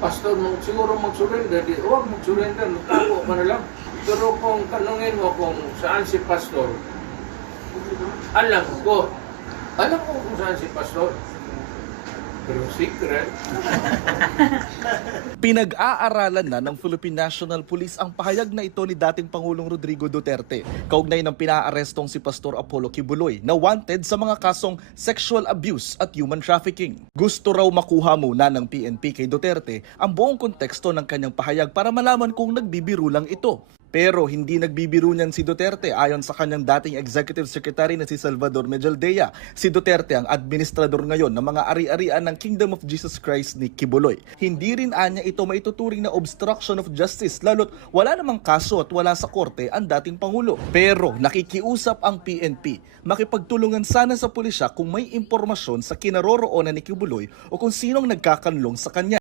pastor siguro mag-surrender, huwag mag-surrender, magtago ka na lang. Pero kung tanungin mo kung saan si pastor, alam ko kung saan si pastor. Pero secret. Pinag-aaralan na ng Philippine National Police ang pahayag na ito ni dating Pangulong Rodrigo Duterte kaugnay ng pinaarestong si Pastor Apollo Kibuloy na wanted sa mga kasong sexual abuse at human trafficking. Gusto raw makuha muna ng PNP kay Duterte ang buong konteksto ng kanyang pahayag para malaman kung nagbibiro lang ito. Pero hindi nagbibiro niyan si Duterte ayon sa kanyang dating Executive Secretary na si Salvador Medjaldea. Si Duterte ang administrador ngayon ng mga ari-arian ng Kingdom of Jesus Christ ni Kibuloy. Hindi rin anya ito maituturing na obstruction of justice lalo't wala namang kaso at wala sa korte ang dating Pangulo. Pero nakikiusap ang PNP, makipagtulungan sana sa pulisya kung may impormasyon sa kinaroroonan ni Kibuloy o kung sinong nagkakanlong sa kanya.